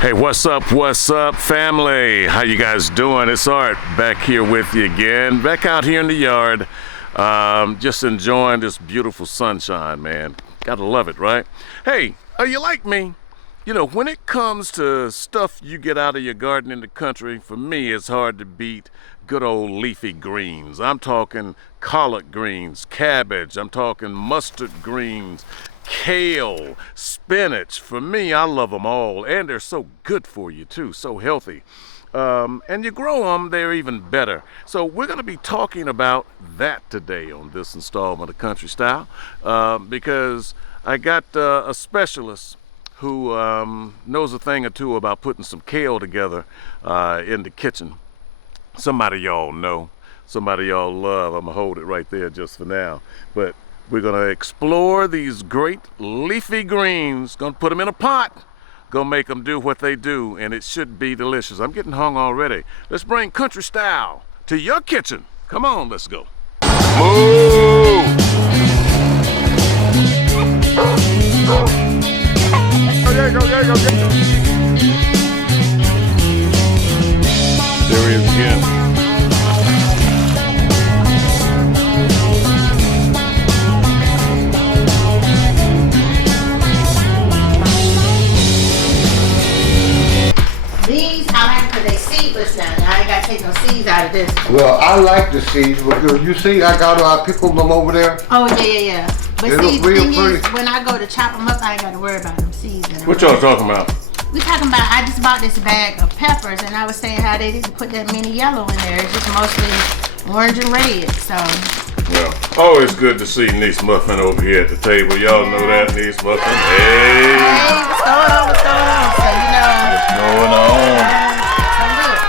Hey, what's up, family? How you guys doing? It's Art back here with you again, back out here in the yard, just enjoying this beautiful sunshine, man. Gotta love it, right? Hey, are you like me? You know, when it comes to stuff you get out of your garden in the country, for me, it's hard to beat good old leafy greens. I'm talking collard greens, cabbage, I'm talking mustard greens, kale, spinach. For me, I love them all, and they're so good for you too, so healthy. And you grow them, they're even better. So we're going to be talking about that today on this installment of Country Style, because I got a specialist who knows a thing or two about putting some kale together in the kitchen. Somebody y'all know, somebody y'all love. I'm gonna hold it right there just for now. But we're gonna explore these great leafy greens, gonna put them in a pot, gonna make them do what they do, and it should be delicious. I'm getting hung already. Let's bring Country Style to your kitchen. Come on, let's go. Move! There you go. There he is again. These, I like because they seedless now. I ain't got to take no seeds out of this. Well, I like the seeds, but you see, I pickled them over there. Oh, yeah. But They see, look the real thing is, pretty. when I go to chop them up, I ain't got to worry about them seeds in them. What y'all talking about? We talking about, I just bought this bag of peppers, and I was saying how they didn't put that mini yellow in there. It's just mostly orange and red, so. Well, always good to see niece Muffin over here at the table. Y'all know that, niece Muffin. Hey! Hey, what's going on? So, you know. What's going on?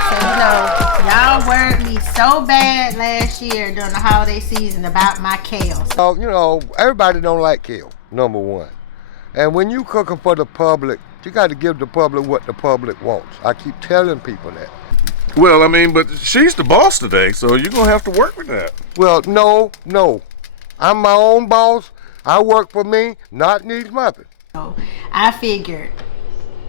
So, you know, y'all worried me so bad last year during the holiday season about my kale. So, you know, everybody don't like kale, number one. And when you cooking for the public, you got to give the public what the public wants. I keep telling people that. Well, I mean, but she's the boss today, so you're going to have to work with that. Well, no. I'm my own boss. I work for me, not niece Muffin. So I figured,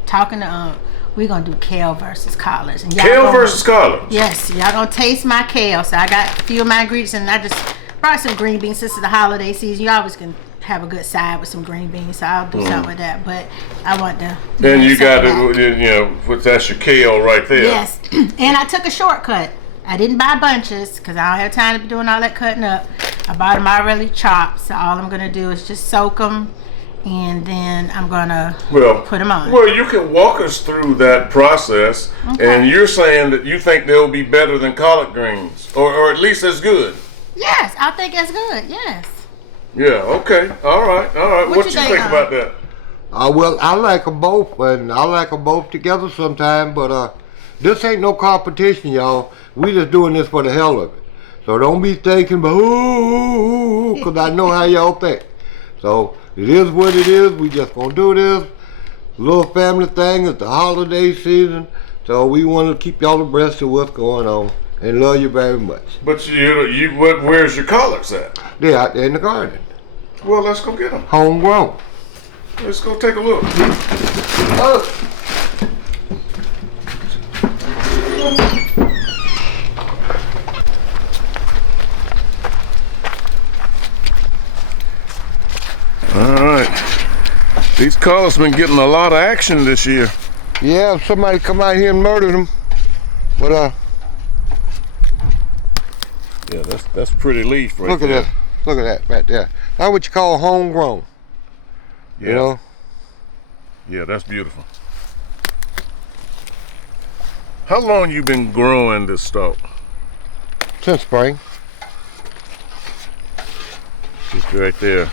talking to we're gonna do kale versus collards. And Kale versus collards? Yes, y'all gonna taste my kale. So I got a few of my ingredients, and I just brought some green beans. This is the holiday season. You always can have a good side with some green beans, so I'll do something with that. But I want to. And you got it, you know, that's your kale right there. Yes, and I took a shortcut. I didn't buy bunches because I don't have time to be doing all that cutting up. I bought them already chopped, so all I'm gonna do is just soak them, and then I'm gonna put them on. Well, you can walk us through that process, and you're saying that you think they'll be better than collard greens, or at least as good. Yes, I think that's good. Yes. Yeah. Okay. All right. What you think about that? Well, I like them both, and I like them both together sometime, but this ain't no competition, y'all. We just doing this for the hell of it. So don't be thinking about, ooh, because I know how y'all think. So it is what it is. We just gonna do this. Little family thing. It's the holiday season. So we want to keep y'all abreast of what's going on and love you very much. But where's your collards at? They're out there in the garden. Well, let's go get them. Homegrown. Let's go take a look. All right. These collards been getting a lot of action this year. Yeah, if somebody come out here and murder them. But yeah, that's pretty leaf right look there. at that. Look at that right there. That's what you call homegrown. Yeah. You know? Yeah, that's beautiful. How long you been growing this stalk? Since spring. It's right there.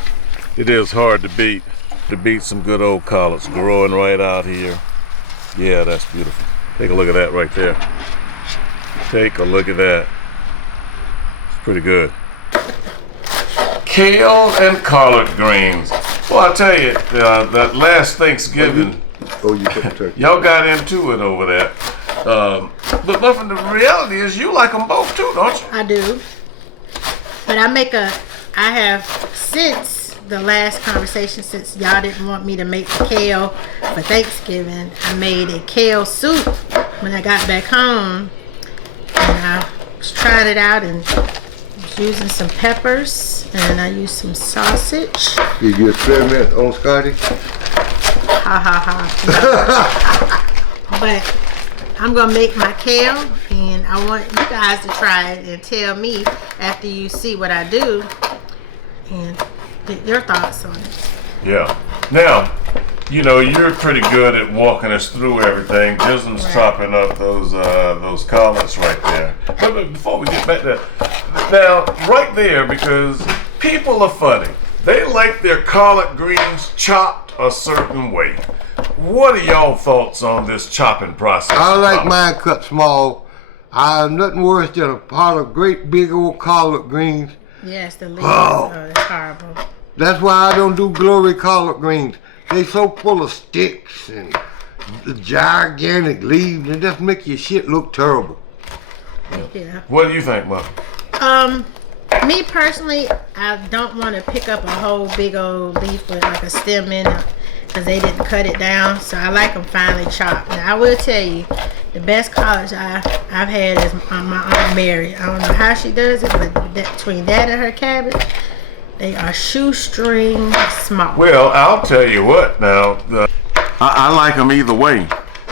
It is hard to beat some good old collards growing right out here. Yeah, that's beautiful. Take a look at that right there. Take a look at that. It's pretty good. Kale and collard greens. Well, I tell you, that last Thanksgiving, You put the turkey. y'all got into it over there. But Muffin, the reality is you like them both too, don't you? I do. But I have since the last conversation, since y'all didn't want me to make the kale for Thanksgiving, I made a kale soup when I got back home. And I was trying it out and was using some peppers, and I used some sausage. Did you experiment on Scotty? Ha ha ha. But I'm gonna make my kale, and I want you guys to try it and tell me after you see what I do and get your thoughts on it. Yeah. Now, you know, you're pretty good at walking us through everything. Gissum's chopping up those collards right there. But before we get back there, now right there, because people are funny. They like their collard greens chopped a certain way. What are y'all thoughts on this chopping process? I like mine cut small. I'm nothing worse than a pot of great big old collard greens. Yes, the leaves. Oh, that's horrible. That's why I don't do glory collard greens. They so full of sticks and gigantic leaves, and just make your shit look terrible. Yeah. What do you think, Muffin? Me personally, I don't want to pick up a whole big old leaf with like a stem in it, because they didn't cut it down. So I like them finely chopped. Now I will tell you, the best collards I've had is my Aunt Mary. I don't know how she does it, but between that and her cabbage, they are shoestring small. Well, I'll tell you what now. I like them either way,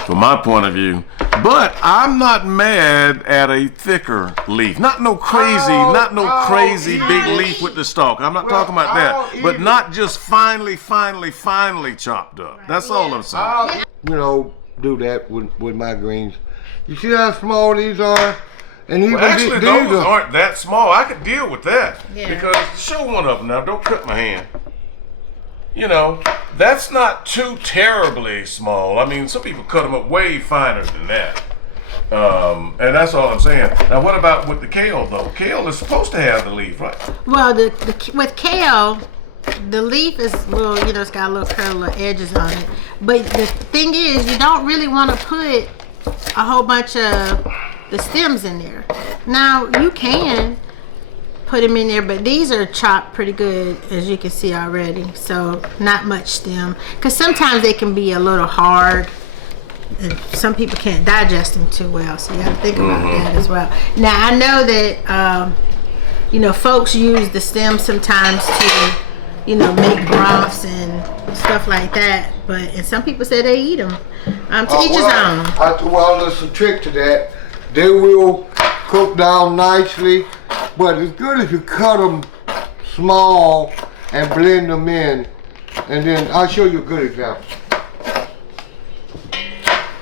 from my point of view. But I'm not mad at a thicker leaf. Not no crazy big leaf with the stalk. I'm not talking about that. But not just finely chopped up. That's all I'm saying. You know, do that with my greens. You see how small these are? And even Actually, those aren't that small. I could deal with that. Yeah. Because show one of them now. Don't cut my hand. You know, that's not too terribly small. I mean, some people cut them up way finer than that. And that's all I'm saying. Now, what about with the kale, though? Kale is supposed to have the leaf, right? Well, with kale, the leaf is little, you know, it's got little curly little edges on it. But the thing is, you don't really want to put a whole bunch of the stems in there. Now, you can put them in there, but these are chopped pretty good, as you can see already. So not much stem, because sometimes they can be a little hard, and some people can't digest them too well. So you have to think about that as well. Now I know that you know, folks use the stems sometimes to, you know, make broths and stuff like that. And some people say they eat them. To each his own. Well, there's a trick to that. They will cook down nicely, but it's good if you cut them small and blend them in. And then I'll show you a good example.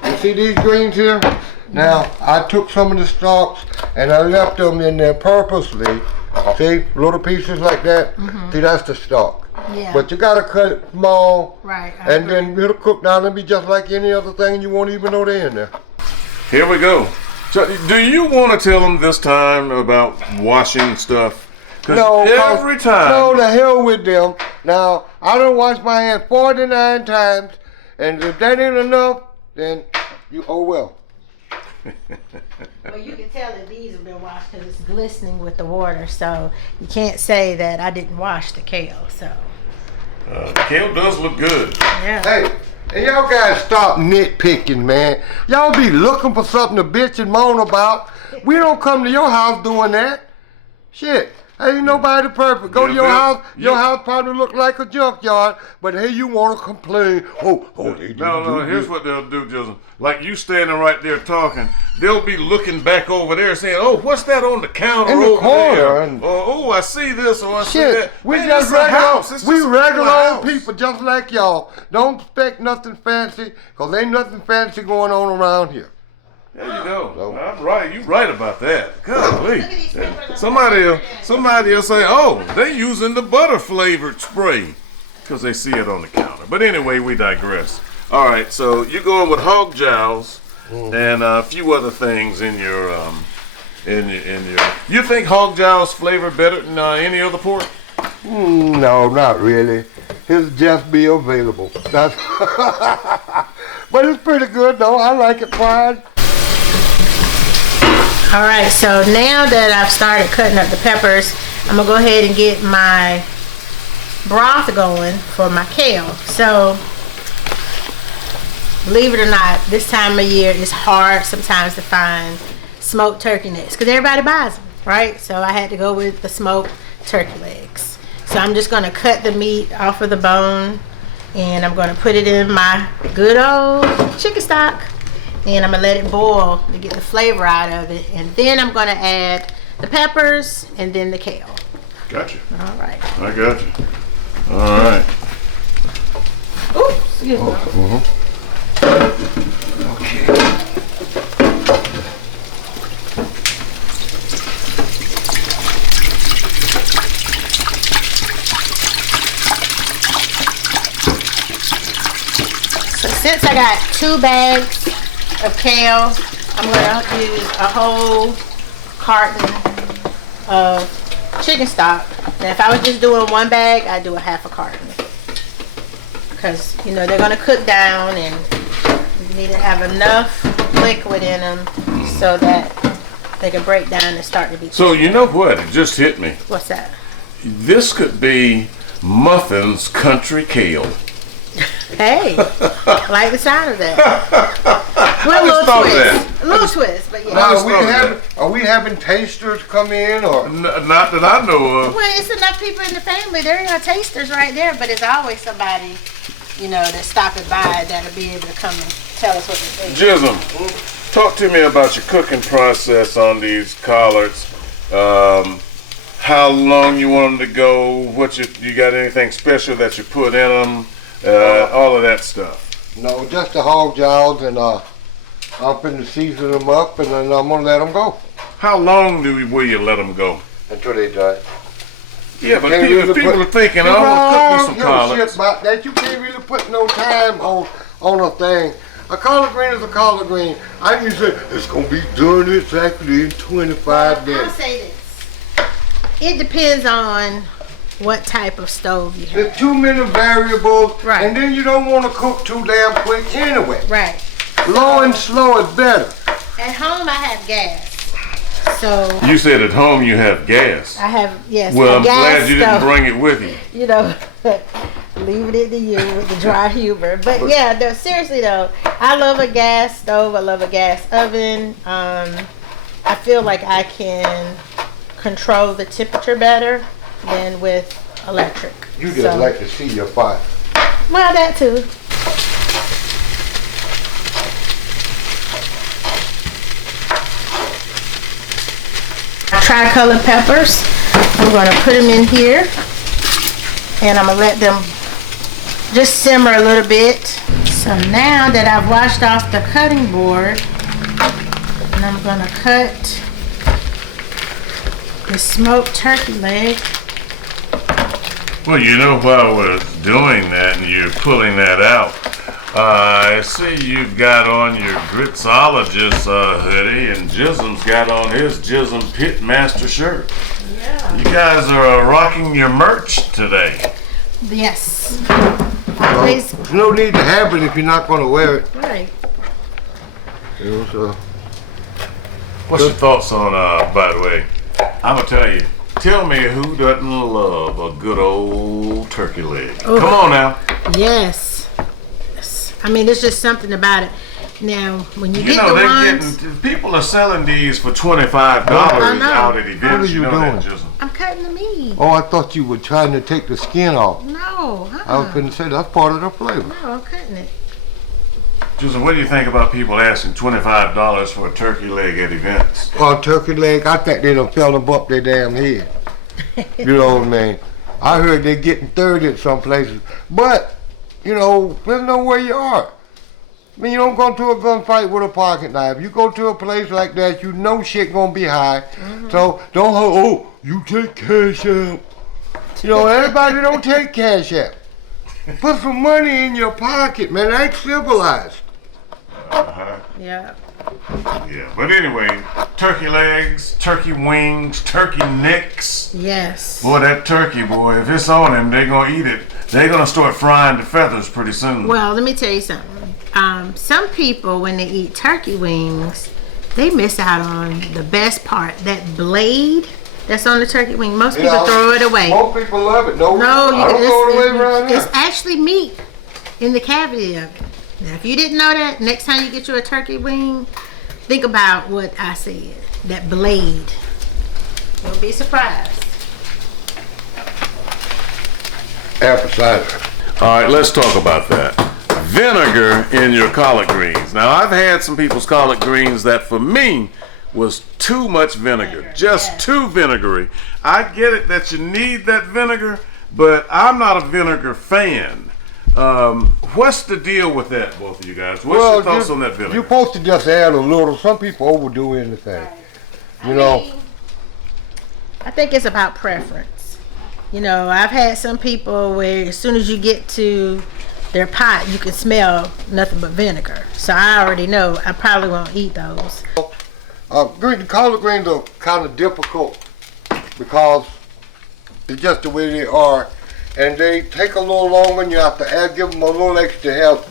You see these greens here? Now, I took some of the stalks and I left them in there purposely. See, little pieces like that? See, that's the stalk. Yeah. But you gotta cut it small. Right. And then it'll cook down and be just like any other thing, and you won't even know they're in there. Here we go. So, do you want to tell them this time about washing stuff? No, every time. No, the hell with them. Now, I done washed my hands 49 times, and if that ain't enough, then oh well. Well, you can tell that these have been washed because it's glistening with the water, so you can't say that I didn't wash the kale. So kale does look good. Yeah. Hey, and y'all guys stop nitpicking, man. Y'all be looking for something to bitch and moan about. We don't come to your house doing that. Shit. Ain't nobody perfect. Go to your house. Your house probably look like a junkyard, but hey, you want to complain. They No, here's what they'll do, Gissum. Like you standing right there talking, they'll be looking back over there saying, "Oh, what's that on the counter in the over corner?" there?" And Oh, I see this or I see shit, that. we Man, just it's a house. regular. It's We just a regular old house. people, just like y'all. Don't expect nothing fancy, cause ain't nothing fancy going on around here. There you go. I'm right. You right about that. Golly. Somebody will say, "Oh, they using the butter flavored spray," because they see it on the counter. But anyway, we digress. All right, so you're going with hog jowls and a few other things in your You think hog jowls flavor better than any other pork? No, not really. It'll just be available. That's but it's pretty good though. I like it fried. All right, so now that I've started cutting up the peppers, I'm gonna go ahead and get my broth going for my kale. So believe it or not, this time of year is hard sometimes to find smoked turkey necks because everybody buys them, right? So I had to go with the smoked turkey legs. So I'm just going to cut the meat off of the bone, and I'm going to put it in my good old chicken stock, and I'm going to let it boil to get the flavor out of it, and then I'm going to add the peppers and then the kale. Gotcha. All right. I got you. All right. Oops, excuse me. Okay. So since I got 2 bags of kale, I'm going to use a whole carton of chicken stock. Now if I was just doing 1 bag, I'd do a half a carton. Because, you know, they're going to cook down and you need to have enough liquid in them so that they can break down and start to be. So you know what? It just hit me. What's that? This could be Muffin's country kale. Hey, I like the sound of that. With a little twist. A little twist, but yeah. Now, are we having tasters come in or? Not that I know of. Well, it's enough people in the family. There are tasters right there, but it's always somebody, you know, that's stopping by that'll be able to come and tell us what they think. Gissum, talk to me about your cooking process on these collards. How long you want them to go? What you got anything special that you put in them? All of that stuff. No, just the hog jaws, and I'm finna season them up, and then I'm gonna let them go. How long will you let them go? Until they dry. Yeah, but people are thinking, oh, cook me some collards. Shit about that. You can't really put no time on a thing. A collard green is a collard green. I can say it's gonna be done exactly in 25 minutes. I'll say this. It depends on what type of stove you have. There's too many variables, Right. and then you don't want to cook too damn quick anyway. Right. Low and slow is better. At home, I have gas. So You said at home you have gas. I have, yes. Well, a I'm gas glad you didn't stove. bring it with you. You know, leaving it to you with the dry humor. But yeah, no, seriously though, I love a gas stove. I love a gas oven. I feel like I can control the temperature better than with electric. You just like to see your fire. Well, that too. Tricolor peppers. I'm going to put them in here, and I'm going to let them just simmer a little bit. So now that I've washed off the cutting board, and I'm going to cut the smoked turkey leg. Well, you know, while we're doing that and you're pulling that out, I see you've got on your Gritsologist hoodie, and Gissum's got on his Gissum Pitmaster shirt. Yeah. You guys are rocking your merch today. Yes. There's no need to have it if you're not going to wear it. Right. You know, so. What's your thoughts on, by the way, I'm going to tell you, tell me who doesn't love a good old turkey leg? Ooh. Come on now. Yes. I mean, there's just something about it. Now, when you You get know, the they're ones, getting, people are selling these for $25 I know. out at events. What are you know that, doing? Gissum. I'm cutting the meat. Oh, I thought you were trying to take the skin off. No, I was going to say that's part of the flavor. No, I'm cutting it. Gissum, what do you think about people asking $25 for a turkey leg at events? Well, turkey leg, I think they done fell them up their damn head. You know what I mean? I heard they're getting 30 at some places. But, you know, depending on where you are. I mean, you don't go to a gunfight with a pocket knife. You go to a place like that, you know shit gonna be high. So don't, you take cash out. You know, everybody don't take cash out. Put some money in your pocket, man. Act civilized. Uh-huh. Yeah. Yeah, but anyway, turkey legs, turkey wings, turkey necks. Yes. Boy, that turkey, boy, if it's on them, they're gonna eat it. They're gonna start frying the feathers pretty soon. Well, let me tell you something. Some people, when they eat turkey wings, they miss out on the best part. That blade that's on the turkey wing. Most You people know, throw it away. Most people love it. No, No, I don't throw it away around here. it's actually meat in the cavity of it. Now, if you didn't know that, next time you get you a turkey wing, think about what I said. That blade. You'll be surprised. Apple cider. All right, let's talk about that. Vinegar in your collard greens. Now, I've had some people's collard greens that for me was too much vinegar, just too vinegary. I get it that you need that vinegar, but I'm not a vinegar fan. What's the deal with that, both of you guys? What's your thoughts on that vinegar? You're supposed to just add a little. Some people overdo anything. You know. I think it's about preference. You know, I've had some people where as soon as you get to their pot, you can smell nothing but vinegar. So I already know I probably won't eat those. Collard greens are kind of difficult because it's just the way they are, and they take a little longer, and you have to give them a little extra help.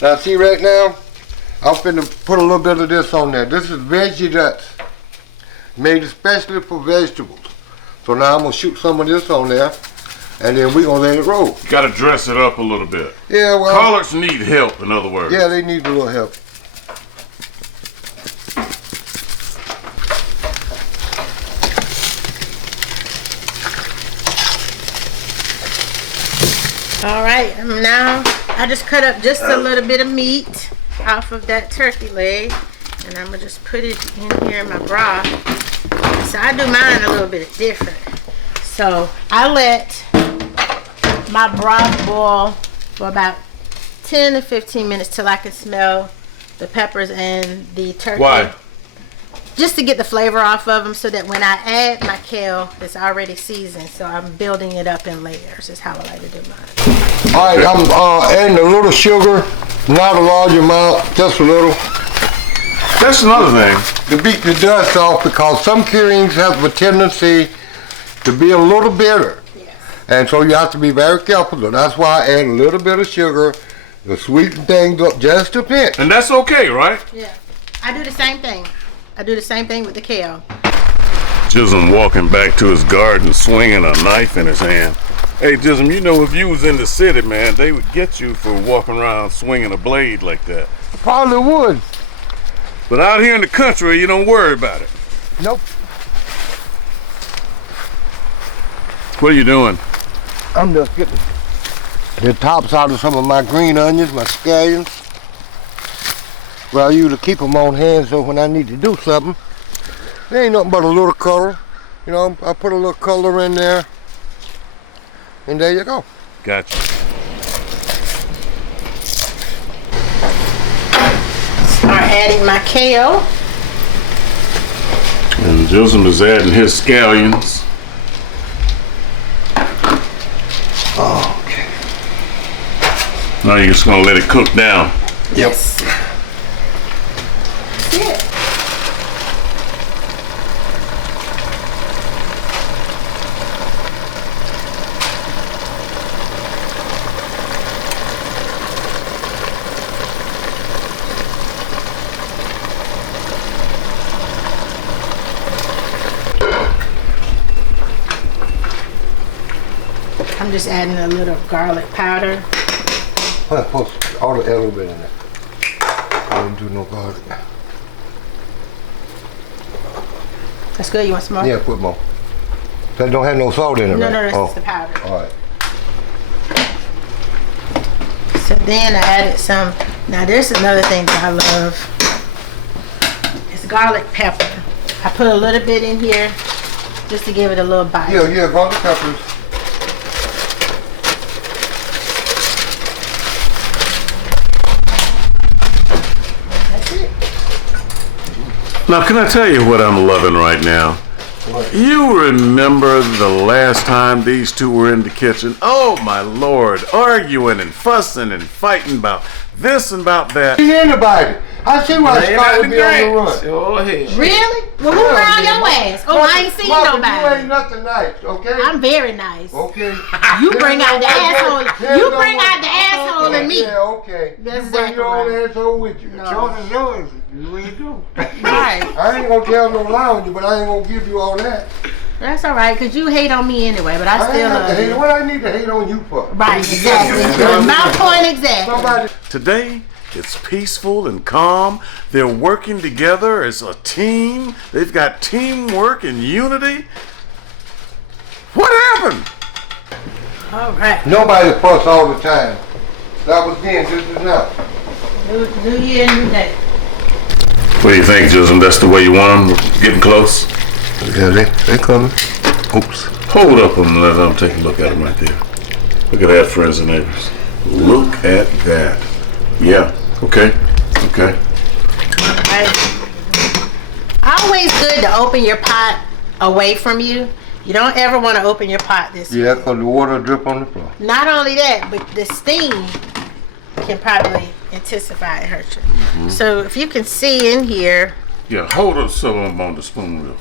Now, see right now, I'm finna put a little bit of this on there. This is veggie nuts, made especially for vegetables. So now I'm gonna shoot some of this on there, and then we're gonna let it roll. You gotta dress it up a little bit. Yeah, well. Collards need help, in other words. Yeah, they need a little help. All right, now I just cut up just a little bit of meat off of that turkey leg, and I'm gonna just put it in here in my broth. So I do mine a little bit different. So I let my broth boil for about 10 to 15 minutes till I can smell the peppers and the turkey. Why? Just to get the flavor off of them, so that when I add my kale, it's already seasoned. So I'm building it up in layers. Is how I like to do mine. All right, I'm adding a little sugar, not a large amount, just a little. That's another thing. To beat the dust off, because some curings have a tendency to be a little bitter. Yes. And so you have to be very careful. So that's why I add a little bit of sugar to sweeten things up just a bit. And that's okay, right? Yeah. I do the same thing. I do the same thing with the kale. Gissum walking back to his garden swinging a knife in his hand. Hey, Gissum, you know if you was in the city, man, they would get you for walking around swinging a blade like that. Probably would. But out here in the country, you don't worry about it. Nope. What are you doing? I'm just getting the tops out of some of my green onions, my scallions. Well, I usually keep them on hand so when I need to do something, there ain't nothing but a little color. You know, I put a little color in there, and there you go. Gotcha. Start adding my kale. And Gissum is adding his scallions. Okay. Now you're just gonna let it cook down. Yes. That's it. I'm just adding a little garlic powder. I put all the little bit in it. I didn't do no garlic. That's good. You want some more? Yeah, put more. That don't have no salt in it, No, right? no, that's just the powder. All right. So then I added some. Now there's another thing that I love. It's garlic pepper. I put a little bit in here just to give it a little bite. Yeah, garlic peppers. That's it. Now, can I tell you what I'm loving right now? What? You remember the last time these two were in the kitchen? Oh my Lord, arguing and fussing and fighting about this and about that. See anybody? I see why Scott would be on the run. Go ahead. Really? Well, who around your ass? Oh, I ain't seen Muffin, nobody. You ain't nothing nice, okay? I'm very nice. Okay. You bring out the asshole. You bring out the asshole in me. Yeah, okay. That's you bring exactly your own right. asshole with you. No. Choice is yours. Where you go. Right. I ain't gonna tell no lie on you, but I ain't gonna give you all that. That's all right, because you hate on me anyway, but I still love you. What I need to hate on you for? Right, exactly. My point exactly. Today, it's peaceful and calm. They're working together as a team. They've got teamwork and unity. What happened? All right. Nobody fuss all the time. That was then, this is now. New year, new day. What do you think, Gissum? That's the way you want them? Getting close? Yeah, they coming. Oops. Hold up and let them take a look at them right there. Look at that, friends and neighbors. Look at that. Yeah. Okay. Okay. Always good to open your pot away from you. You don't ever want to open your pot this way. Yeah, because the water drip on the floor. Not only that, but the steam can probably intensify and hurt you. Mm-hmm. So if you can see in here. Yeah, hold up some of them on the spoon wheel.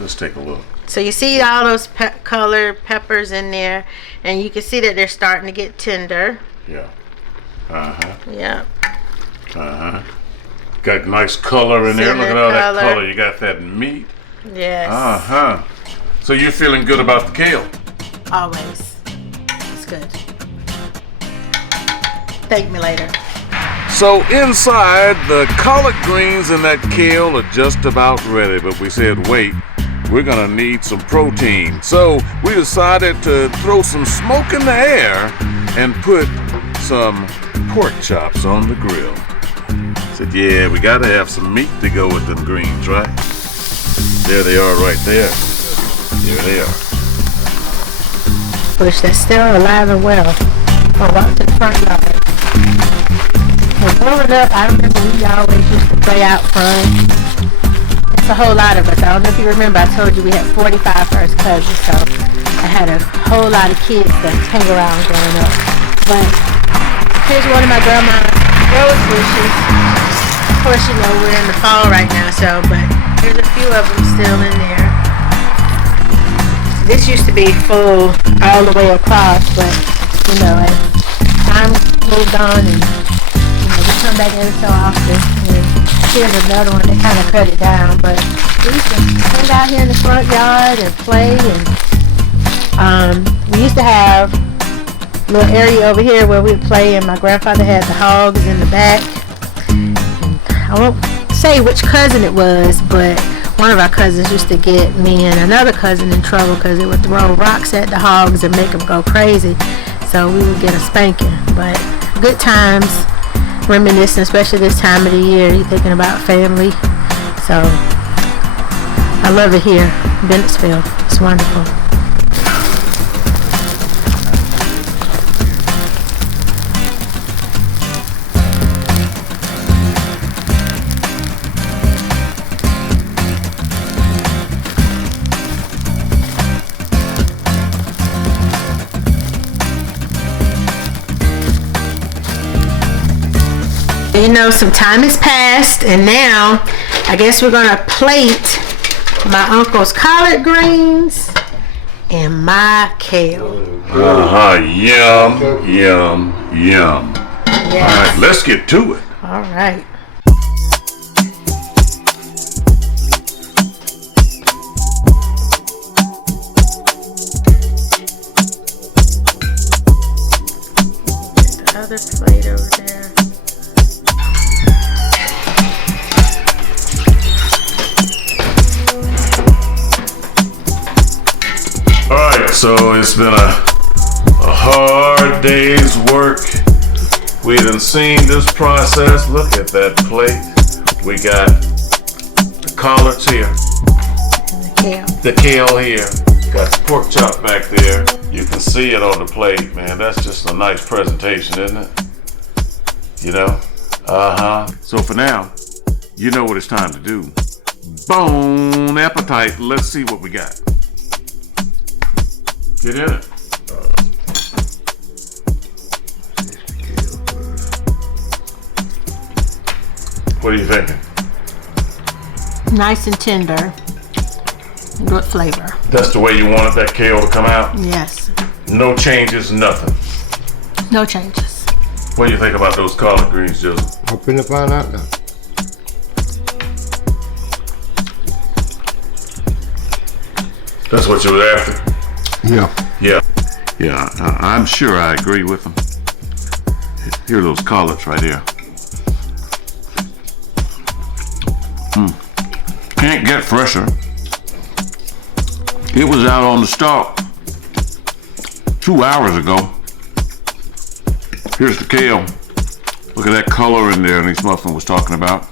Let's take a look. So you see all those colored peppers in there, and you can see that they're starting to get tender. Yeah. Uh-huh. Yeah. Uh-huh. Got nice color in there. Look at all that color. You got that meat. Yes. Uh-huh. So you're feeling good about the kale? Always. It's good. Thank me later. So inside, the collard greens and that kale are just about ready, but we said, wait, we're gonna need some protein. So we decided to throw some smoke in the air and put some pork chops on the grill. Said, yeah, we gotta have some meat to go with them greens, right? There they are right there. There they are. Bush that's still alive and well. I'll walk to the front yard. Well, growing up, I remember we always used to play out front. It's a whole lot of us. I don't know if you remember, I told you we had 45 first cousins, so I had a whole lot of kids that hang around growing up. But here's one of my grandma's rose bushes. Of course, you know, we're in the fall right now, so, but there's a few of them still in there. This used to be full all the way across, but, you know, as time moved on and, you know, we come back every so often. And here's another one that kind of cut it down, but we used to hang out here in the front yard and play, and we used to have a little area over here where we'd play, and my grandfather had the hogs in the back. And I won't say which cousin it was, but one of our cousins used to get me and another cousin in trouble because they would throw rocks at the hogs and make them go crazy. So we would get a spanking. But good times, reminiscing, especially this time of the year. You're thinking about family. So I love it here, Bennettsville. It's wonderful. You know, some time has passed, and now I guess we're gonna plate my uncle's collard greens and my kale. Yum, yum, yum. Yes. All right, let's get to it. All right. Get the other plate over there. Alright, so it's been a hard day's work. We done seen this process. Look at that plate. We got the collards here. The kale here. Got the pork chop back there. You can see it on the plate, man. That's just a nice presentation, isn't it? You know? So for now, you know what it's time to do. Bone appetite. Let's see what we got. Get in it. What are you thinking? Nice and tender. Good flavor. That's the way you wanted that kale to come out? Yes. No changes, nothing. No changes. What do you think about those collard greens, Joseph? I'm finna find out now. That's what you were after? Yeah. Yeah. Yeah, I'm sure I agree with them. Here are those collards right here. Can't get fresher. It was out on the stalk 2 hours ago. Here's the kale. Look at that color in there Niece Muffin was talking about.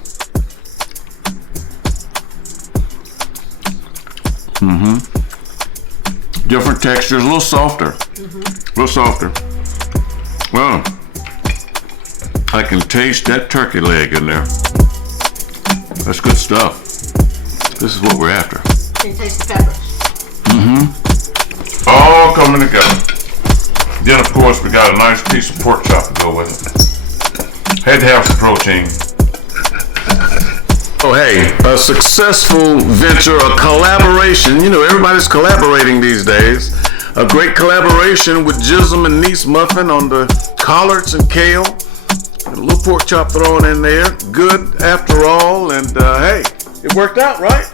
Different textures, a little softer. A little softer. Well, I can taste that turkey leg in there. That's good stuff. This is what we're after. Can you taste the peppers? All coming together. Then, of course, we got a nice piece of pork chop to go with it. Had to have some protein. Oh, hey, a successful venture, a collaboration. You know, everybody's collaborating these days. A great collaboration with Gissum and Niece Muffin on the collards and kale. And a little pork chop thrown in there. Good after all. And hey, it worked out, right?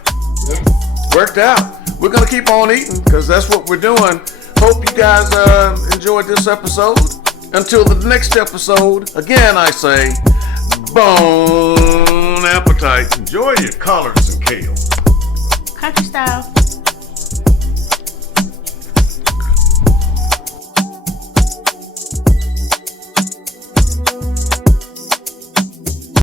Worked out. We're going to keep on eating because that's what we're doing. Hope you guys enjoyed this episode. Until the next episode, again I say, bon appetite. Enjoy your collards and kale. Country style.